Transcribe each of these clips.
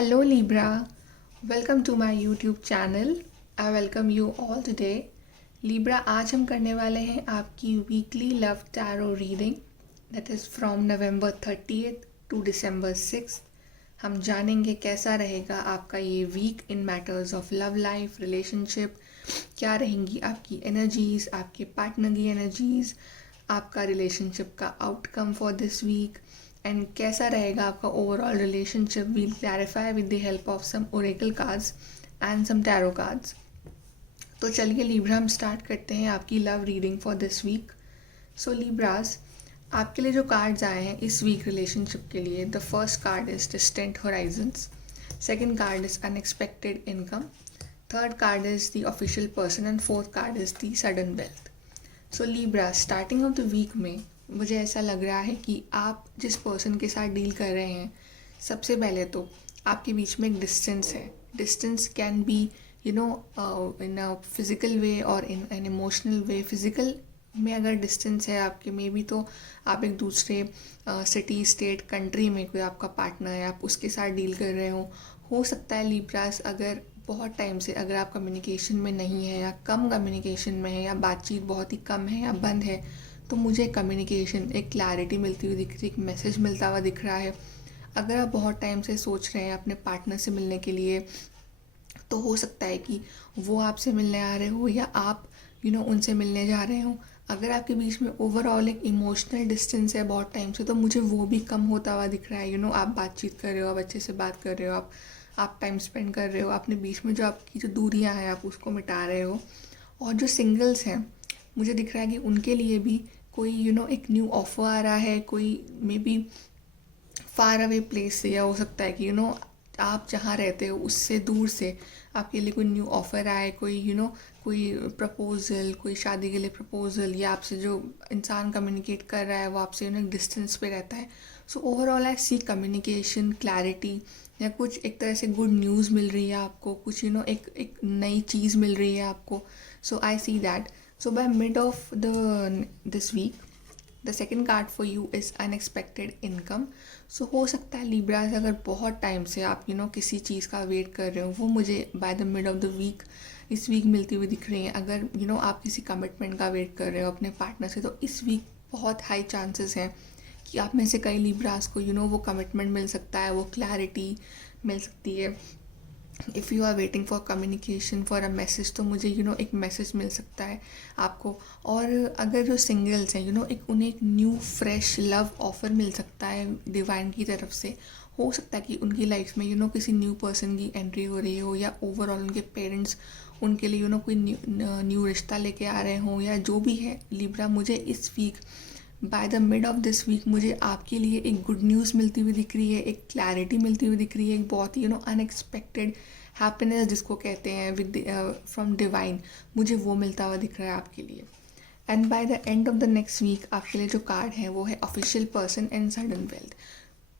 Hello Libra, welcome to my YouTube channel. I welcome you all today. Libra, आज हम करने वाले हैं आपकी weekly love tarot reading that is from November 30th to December 6th. हम जानेंगे कैसा रहेगा आपका ये week in matters of love life, relationship. क्या रहेंगी आपकी एनर्जीज़, आपके पार्टनर की एनर्जीज़, आपका रिलेशनशिप का outcome for this week and कैसा रहेगा आपका overall relationship. We'll clarify with the help of some oracle cards and some tarot cards. तो चलिए लीब्रा, हम स्टार्ट करते हैं आपकी love reading for this week. So Libras, आपके लिए जो कार्ड्स आए हैं इस वीक रिलेशनशिप के लिए, the first card is distant horizons, second card is unexpected income, third card is the official person and fourth card is the sudden wealth. So Libra, starting of the week में मुझे ऐसा लग रहा है कि आप जिस पर्सन के साथ डील कर रहे हैं, सबसे पहले तो आपके बीच में एक डिस्टेंस है. Distance can be in a physical way और in an emotional way. Physical में अगर डिस्टेंस है आपके में भी, तो आप एक दूसरे सिटी, स्टेट, कंट्री में कोई आपका पार्टनर है, आप उसके साथ डील कर रहे हो सकता है लीब्रास, अगर बहुत टाइम से अगर आप कम्युनिकेशन में नहीं है या कम कम्युनिकेशन में है या बातचीत बहुत ही कम है या बंद है, तो मुझे कम्युनिकेशन, एक क्लैरिटी मिलती हुई दिख रही है, एक मैसेज मिलता हुआ दिख रहा है. अगर आप बहुत टाइम से सोच रहे हैं अपने पार्टनर से मिलने के लिए, तो हो सकता है कि वो आपसे मिलने आ रहे हो या आप उनसे मिलने जा रहे हो. अगर आपके बीच में ओवरऑल एक इमोशनल डिस्टेंस है बहुत टाइम से, तो मुझे वो भी कम होता हुआ दिख रहा है. आप बातचीत कर रहे हो, आप अच्छे से बात कर रहे हो, आप टाइम स्पेंड कर रहे हो, अपने बीच में जो आपकी जो दूरियां हैं आप उसको मिटा रहे हो. और जो सिंगल्स हैं, मुझे दिख रहा है कि उनके लिए भी कोई एक न्यू ऑफर आ रहा है, कोई may be far away place से, या हो सकता है कि आप जहाँ रहते हो उससे दूर से आपके लिए कोई न्यू ऑफ़र आए, कोई कोई प्रपोज़ल, कोई शादी के लिए प्रपोज़ल, या आपसे जो इंसान कम्युनिकेट कर रहा है वो आपसे एक डिस्टेंस पे रहता है. So overall I see communication, clarity, या कुछ एक तरह से गुड न्यूज़ मिल रही है आपको, कुछ एक नई चीज़ मिल रही है आपको. So I see that. So by mid of this week the second card for you is unexpected income. So हो सकता है लीब्रास, अगर बहुत टाइम से आप किसी चीज़ का वेट कर रहे हो, वो मुझे by the mid of the week इस वीक मिलती हुई दिख रही है. अगर आप किसी कमिटमेंट का वेट कर रहे हो अपने पार्टनर से, तो इस वीक बहुत हाई चांसेस हैं कि आप में से कई लीब्रास को वो कमिटमेंट मिल सकता है, वो क्लैरिटी मिल सकती है. If you are waiting for communication, for a message, तो मुझे एक मैसेज मिल सकता है आपको. और अगर जो सिंगल्स हैं उन्हें एक न्यू फ्रेश लव ऑफ़र मिल सकता है डिवाइन की तरफ से. हो सकता है कि उनकी लाइफ में किसी न्यू पर्सन की एंट्री हो रही हो, या ओवरऑल उनके पेरेंट्स उनके लिए कोई न्यू रिश्ता लेके आ रहे हों, या जो भी है लिब्रा. मुझे इस week, by the mid of this week, मुझे आपके लिए एक गुड न्यूज़ मिलती हुई दिख रही है, एक क्लैरिटी मिलती हुई दिख रही है, एक बहुत ही अनएक्सपेक्टेड हैप्पीनेस जिसको कहते हैं विद फ्रॉम डिवाइन, मुझे वो मिलता हुआ दिख रहा है आपके लिए. And by the end of the next week आपके लिए जो कार्ड है वो है official person and sudden wealth.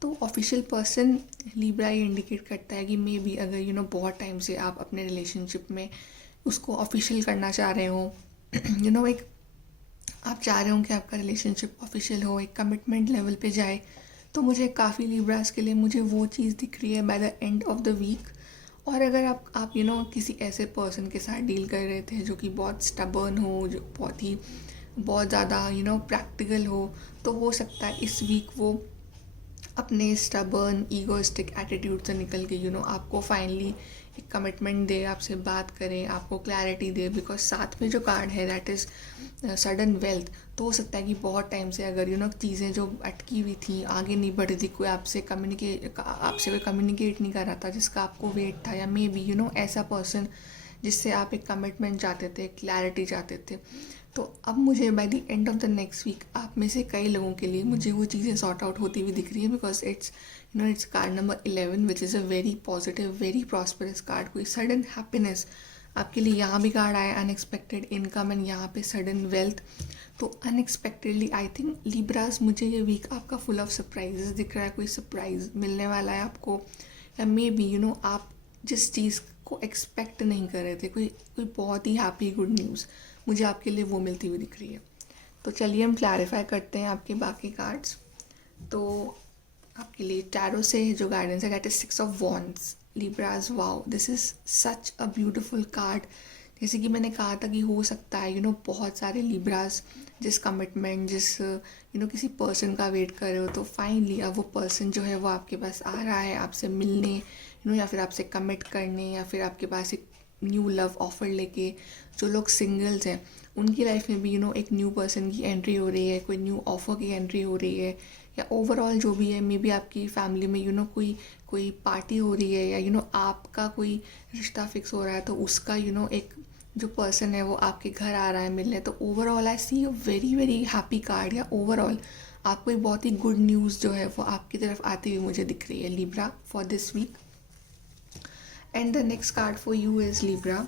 तो ऑफिशियल पर्सन लिब्रा ये इंडिकेट करता है कि मे बी अगर बहुत टाइम से आप अपने रिलेशनशिप में उसको ऑफिशियल करना चाह रहे हो, एक आप चाह रहे हो कि आपका रिलेशनशिप ऑफिशियल हो, एक कमिटमेंट लेवल पे जाए, तो मुझे काफ़ी लिब्रास के लिए मुझे वो चीज़ दिख रही है by the end of the week. और अगर आप किसी ऐसे पर्सन के साथ डील कर रहे थे जो कि बहुत स्टबर्न हो, जो बहुत ज़्यादा प्रैक्टिकल हो, तो हो सकता है इस वीक वो अपने स्टबर्न ईगोइस्टिक एटीट्यूड से निकल के आपको फाइनली एक कमिटमेंट दे, आपसे बात करें, आपको क्लैरिटी दे. बिकॉज साथ में जो कार्ड है दैट इज़ सडन वेल्थ, तो हो सकता है कि बहुत टाइम से अगर चीज़ें जो अटकी हुई थी, आगे नहीं बढ़ रही थी, कोई आपसे कोई कम्युनिकेट नहीं कर रहा था जिसका आपको वेट था, या मे बी ऐसा पर्सन जिससे आप एक कमिटमेंट चाहते थे, क्लैरिटी चाहते थे. तो अब मुझे by the end of the next week आप में से कई लोगों के लिए मुझे वो चीज़ें सॉर्ट आउट होती हुई दिख रही है. Because its card number 11 which is a very positive, very prosperous card. कोई सडन हैप्पीनेस आपके लिए यहाँ भी कार्ड आया, अनएक्सपेक्टेड इनकम, एंड यहाँ पे सडन वेल्थ. तो अनएक्सपेक्टेडली आई थिंक लिब्रास, मुझे ये वीक आपका फुल ऑफ सरप्राइजेस दिख रहा है. कोई सरप्राइज मिलने वाला है आपको, या मे बी आप जिस चीज़ को एक्सपेक्ट नहीं कर रहे थे, कोई बहुत ही हैप्पी गुड न्यूज़ मुझे आपके लिए वो मिलती हुई दिख रही है. तो चलिए हम क्लैरिफाई करते हैं आपके बाकी कार्ड्स. तो आपके लिए टैरो से जो गाइडेंस है that is 6 of Wands. लिब्राज, wow, this is such a beautiful card. जैसे कि मैंने कहा था कि हो सकता है बहुत सारे लिब्राज जिस कमिटमेंट, जिस किसी पर्सन का वेट कर रहे हो, तो फाइनली अब वो पर्सन जो है वो आपके पास आ रहा है आपसे मिलने, या फिर आपसे कमिट करने, या फिर आपके पास एक न्यू लव ऑफर लेके. जो लोग सिंगल्स हैं उनकी लाइफ में भी एक न्यू पर्सन की एंट्री हो रही है, कोई न्यू ऑफर की एंट्री हो रही है, या ओवरऑल जो भी है, मे बी आपकी फैमिली में कोई कोई पार्टी हो रही है, या आपका कोई रिश्ता फिक्स हो रहा है, तो उसका एक जो पर्सन है वो आपके घर आ रहा है मिलने. तो overall I see a very very happy card, या ओवरऑल आपको एक बहुत ही गुड न्यूज़ जो है वो आपकी तरफ आती हुई मुझे दिख रही है Libra for this week. And the next card for you is Libra.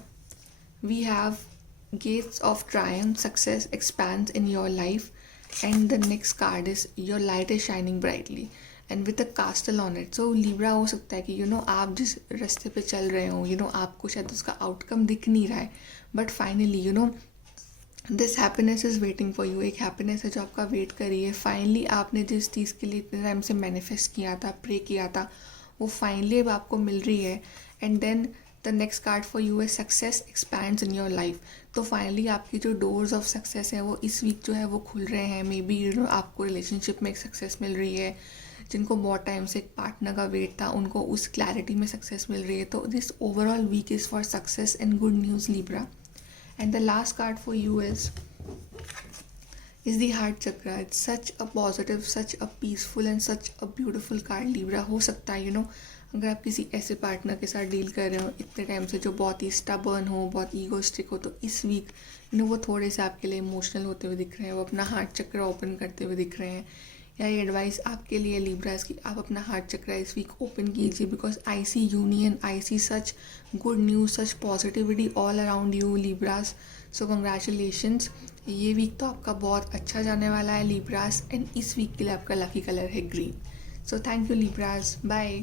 We have Gates of Triumph, success expands in your life. And the next card is your light is shining brightly. And with a castle on it. So Libra हो सकता है कि आप जिस रास्ते पे चल रहे हो, आपको शायद उसका आउटकम दिख नहीं रहा है, but finally this happiness is waiting for you. एक हैप्पीनेस है जो आपका वेट कर रही है. फाइनली आपने जिस चीज़ के लिए इतने टाइम से मैनिफेस्ट किया था, प्रे किया था, वो फाइनली अब आपको मिल रही है. And then the next card for you है success expands in your life. तो फाइनली आपकी जो डोर्स ऑफ सक्सेस है वो इस वीक जो है वो खुल रहे हैं. मे बी आपको रिलेशनशिप में एक सक्सेस मिल रही है. जिनको बहुत टाइम से एक पार्टनर का वेट था उनको उस क्लैरिटी में सक्सेस मिल रही है. तो this overall week is for success and good news Libra. And the last card for you is the heart chakra. It's such a positive, such a peaceful and such a beautiful card Libra. हो सकता है अगर आप किसी ऐसे partner के साथ deal कर रहे हो इतने टाइम से जो बहुत ही स्टबर्न हो, बहुत ईगोस्टिक हो, तो इस वीक वो थोड़े से आपके लिए इमोशनल होते हुए दिख रहे हैं, वो अपना हार्ट चक्र ओपन करते हुए दिख रहे हैं. या ये एडवाइस आपके लिए लिब्रास की, आप अपना हार्ट चक्र इस वीक ओपन कीजिए, because I see union, I see such good news, such positivity all around you Libras. So congratulations. ये वीक तो आपका बहुत अच्छा जाने वाला है लिब्रास. एंड इस वीक के लिए आपका लकी कलर है green. So thank you Libras. Bye.